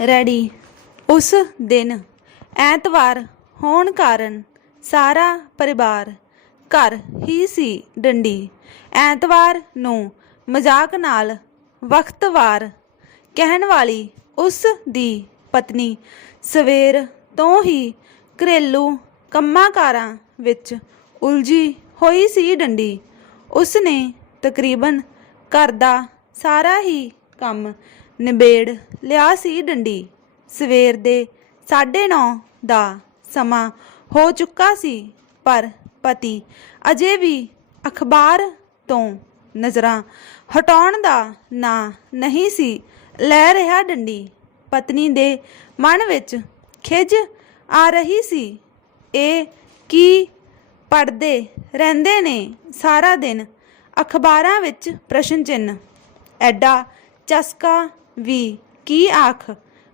Ready. ਉਸ ਦਿਨ ਐਤਵਾਰ ਹੋਣ ਕਾਰਨ ਸਾਰਾ ਪਰਿਵਾਰ ਘਰ ਹੀ ਸੀ ਡੰਡੀ। ਐਤਵਾਰ ਨੂੰ ਮਜ਼ਾਕ ਨਾਲ ਵਕਤਵਾਰ ਕਹਿਣ ਵਾਲੀ ਉਸ ਦੀ ਪਤਨੀ ਸਵੇਰ ਤੋਂ ਹੀ ਘਰੇਲੂ ਕੰਮਾਂਕਾਰਾਂ ਵਿੱਚ ਉਲਝੀ ਹੋਈ ਸੀ ਡੰਡੀ। ਉਸ ਨੇ ਤਕਰੀਬਨ ਘਰ ਦਾ ਸਾਰਾ ਹੀ ਕੰਮ ਨਿਬੇੜ ਲਿਆ ਸੀ ਡੰਡੀ। ਸਵੇਰ ਦੇ 9:30 ਦਾ ਸਮਾਂ ਹੋ ਚੁੱਕਾ ਸੀ, ਪਰ ਪਤੀ ਅਜੇ ਵੀ ਅਖਬਾਰ ਤੋਂ ਨਜ਼ਰਾਂ ਹਟਾਉਣ ਦਾ ਨਾਂ ਨਹੀਂ ਸੀ ਲੈ ਰਿਹਾ ਡੰਡੀ। ਪਤਨੀ ਦੇ ਮਨ ਵਿੱਚ ਖਿਜ ਆ ਰਹੀ ਸੀ, ਇਹ ਕੀ ਪੜਦੇ ਰਹਿੰਦੇ ਨੇ ਸਾਰਾ ਦਿਨ ਅਖਬਾਰਾਂ ਵਿੱਚ ਪ੍ਰਸ਼ਨ ਚਿੰਨ ਐਡਾ ਚਸਕਾ ਵੀ ਕੀ ਆਖ?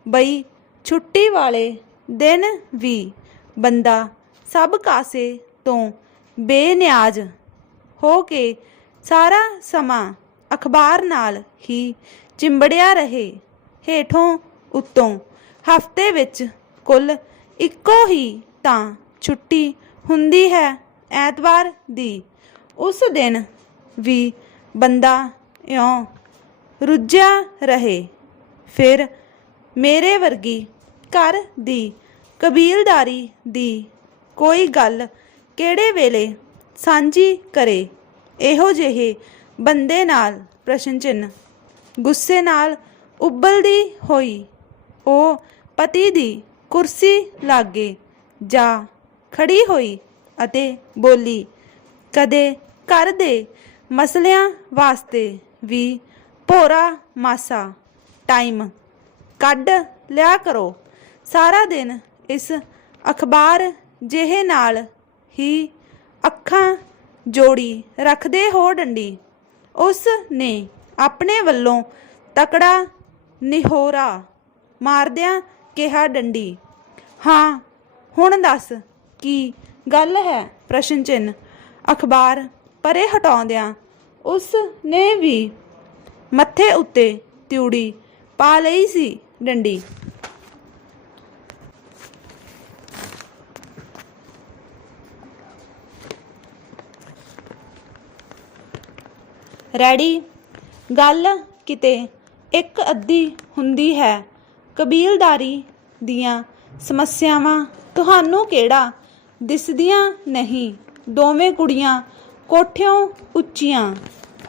ਬਈ ਛੁੱਟੀ ਵਾਲੇ ਦਿਨ ਵੀ ਬੰਦਾ ਸਭ ਕਾਸੇ ਤੋਂ ਬੇਨਿਆਜ਼ ਹੋ ਕੇ ਸਾਰਾ ਸਮਾਂ ਅਖਬਾਰ ਨਾਲ ਹੀ ਚਿੰਬੜਿਆ ਰਹੇ ਹੇਠੋਂ ਉੱਤੋਂ ਹਫ਼ਤੇ ਵਿੱਚ ਕੁੱਲ ਇੱਕੋ ਹੀ ਤਾਂ ਛੁੱਟੀ ਹੁੰਦੀ ਹੈ ਐਤਵਾਰ ਦੀ। ਉਸ ਦਿਨ ਵੀ ਬੰਦਾ ਇਉਂ ਰੁੱਝਿਆ ਰਹੇ ਫਿਰ ਮੇਰੇ ਵਰਗੀ ਘਰ ਦੀ ਕਬੀਲਦਾਰੀ ਦੀ ਕੋਈ ਗੱਲ ਕਿਹੜੇ ਵੇਲੇ ਸਾਂਝੀ ਕਰੇ? ਇਹੋ ਜਿਹੇ ਬੰਦੇ ਨਾਲ ਪ੍ਰਸ਼ਨ ਚਿੰਨ ਗੁੱਸੇ ਨਾਲ ਉਬਲਦੀ ਹੋਈ ਉਹ ਪਤੀ ਦੀ ਕੁਰਸੀ ਲਾਗੇ ਜਾ ਖੜੀ ਹੋਈ ਅਤੇ ਬੋਲੀ, ਕਦੇ ਘਰ ਦੇ ਮਸਲਿਆਂ ਵਾਸਤੇ ਵੀ ਭੋਰਾ ਮਾਸਾ ਟਾਈਮ। ਕੱਢ ਲਿਆ ਕਰੋ। ਸਾਰਾ ਦਿਨ ਇਸ ਅਖਬਾਰ ਜਿਹੇ ਨਾਲ ਹੀ ਅੱਖਾਂ ਜੋੜੀ ਰੱਖਦੇ ਹੋ ਡੰਡੀ। ਉਸ ਨੇ ਆਪਣੇ ਵੱਲੋਂ ਤਕੜਾ ਨਿਹੋਰਾ ਮਾਰਦਿਆਂ ਕਿਹਾ, ਡੰਡੀ, ਹਾਂ, ਹੁਣ ਦੱਸ ਕੀ ਗੱਲ ਹੈ? ਪ੍ਰਸ਼ਨ ਚਿੰਨ ਅਖਬਾਰ ਪਰੇ ਹਟਾਉਂਦਿਆਂ ਉਸ ਨੇ ਵੀ ਮੱਥੇ ਉੱਤੇ ਤਿਉੜੀ ਪਾ ਲਈ ਸੀ ਡੰਡੀ। ਰੈਡੀ? ਗੱਲ ਕਿਤੇ ਇੱਕ ਅੱਧੀ ਹੁੰਦੀ ਹੈ। ਕਬੀਲਦਾਰੀ ਦੀਆਂ ਸਮੱਸਿਆਵਾਂ ਤੁਹਾਨੂੰ ਕਿਹੜਾ ਦਿਸਦੀਆਂ ਨਹੀਂ? ਦੋਵੇਂ ਕੁੜੀਆਂ ਕੋਠਿਓਂ ਉੱਚੀਆਂ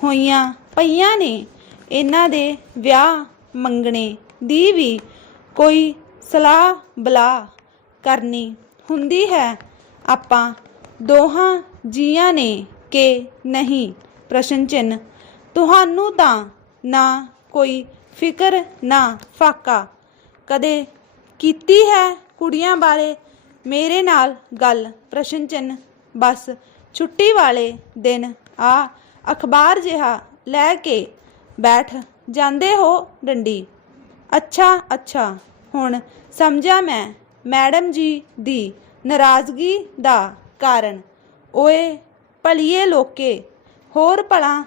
ਹੋਈਆਂ ਪਈਆਂ ਨੇ। ਇਹਨਾਂ ਦੇ ਵਿਆਹ ਮੰਗਣੇ ਦੀ ਵੀ ਕੋਈ ਸਲਾਹ ਬਲਾ ਕਰਨੀ ਹੁੰਦੀ ਹੈ। ਆਪਾਂ ਦੋਹਾਂ ਜੀਆਂ ਨੇ ਕਿ ਨਹੀਂ? ਪ੍ਰਸ਼ਨ ਚਿੰਨ ਤੁਹਾਨੂੰ ਤਾਂ ਨਾ ਕੋਈ ਫਿਕਰ, ਨਾ ਫਾਕਾ। ਕਦੇ ਕੀਤੀ ਹੈ ਕੁੜੀਆਂ ਬਾਰੇ ਮੇਰੇ ਨਾਲ ਗੱਲ? ਪ੍ਰਸ਼ਨ ਚਿੰਨ ਬਸ ਛੁੱਟੀ ਵਾਲੇ ਦਿਨ ਆ ਅਖਬਾਰ ਜਿਹਾ ਲੈ ਕੇ ਬੈਠ ਜਾਂਦੇ ਹੋ ਡੰਡੀ? ਅੱਛਾ ਅੱਛਾ। ਹੁਣ ਸਮਝਿਆ ਮੈਂ, ਮੈਡਮ ਜੀ ਦੀ ਨਾਰਾਜ਼ਗੀ ਦਾ ਕਾਰਨ। ਓਏ ਭਲੀਏ ਲੋਕੇ, ਹੋਰ ਭਲਾ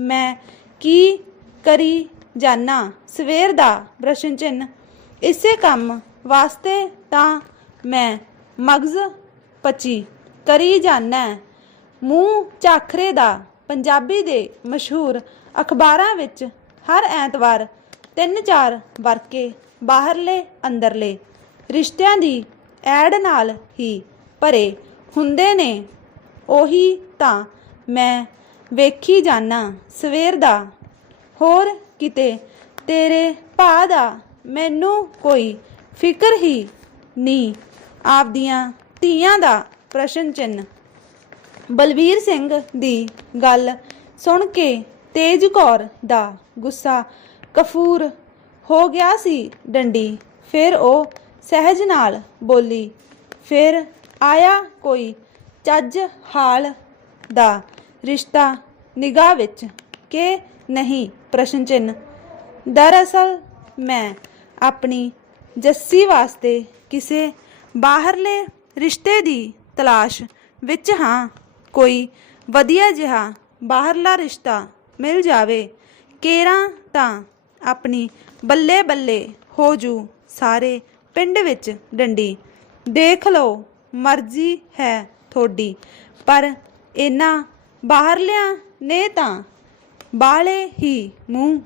ਮੈਂ ਕੀ ਕਰੀ ਜਾਨਾ? ਸਵੇਰ ਦਾ ਪ੍ਰਸ਼ਨ ਚਿੰਨ। ਇਸੇ ਕੰਮ ਵਾਸਤੇ ਤਾਂ ਮੈਂ ਮਗਜ਼ ਪਚੀ। ਕਰੀ ਜਾਨਾ ਮੂੰਹ ਝਾਖਰੇ ਦਾ ਪੰਜਾਬੀ ਦੇ ਮਸ਼ਹੂਰ ਅਖਬਾਰਾਂ ਵਿੱਚ ਹਰ ਐਤਵਾਰ ਤਿੰਨ ਚਾਰ ਵਰਕੇ ਬਾਹਰਲੇ ਅੰਦਰਲੇ ਰਿਸ਼ਤਿਆਂ ਦੀ ਐਡ ਨਾਲ ਹੀ ਭਰੇ ਹੁੰਦੇ ਨੇ। ਉਹੀ ਤਾਂ ਮੈਂ ਵੇਖੀ ਜਾਨਾ ਸਵੇਰ ਦਾ। ਹੋਰ ਕਿਤੇ ਤੇਰੇ ਭਾ ਦਾ ਮੈਨੂੰ ਕੋਈ ਫਿਕਰ ਹੀ ਨਹੀਂ। ਆਪਦੀਆਂ ਧੀਆਂ ਦਾ ਪ੍ਰਸ਼ਨ ਚਿੰਨ ਬਲਵੀਰ ਸਿੰਘ ਦੀ ਗੱਲ ਸੁਣ ਕੇ ਤੇਜ ਕੌਰ ਦਾ ਗੁੱਸਾ ਕਫੂਰ ਹੋ ਗਿਆ ਸੀ ਡੰਡੀ। ਫਿਰ ਉਹ ਸਹਿਜ ਨਾਲ ਬੋਲੀ, ਫਿਰ ਆਇਆ ਕੋਈ ਚੱਜ ਹਾਲ ਦਾ ਰਿਸ਼ਤਾ ਨਿਗਾਹ ਵਿੱਚ ਕਿ ਨਹੀਂ? ਪ੍ਰਸ਼ਨ ਚਿੰਨ ਦਰਅਸਲ ਮੈਂ ਆਪਣੀ ਜੱਸੀ ਵਾਸਤੇ ਕਿਸੇ ਬਾਹਰਲੇ ਰਿਸ਼ਤੇ ਦੀ ਤਲਾਸ਼ ਵਿੱਚ ਹਾਂ। ਕੋਈ ਵਧੀਆ ਜਿਹਾ ਬਾਹਰਲਾ ਰਿਸ਼ਤਾ ਮਿਲ ਜਾਵੇ। ਕੇਰਾਂ ਤਾਂ ਆਪਣੀ ਬੱਲੇ ਬੱਲੇ ਹੋ ਜੂ ਸਾਰੇ ਪਿੰਡ ਵਿੱਚ ਡੰਡੀ। ਦੇਖ ਲਓ, ਮਰਜ਼ੀ ਹੈ ਤੁਹਾਡੀ ਪਰ ਇਹਨਾਂ ਬਾਹਰਲਿਆਂ ਨੇ ਤਾਂ ਬਾਲੇ ਹੀ ਮੂੰਹ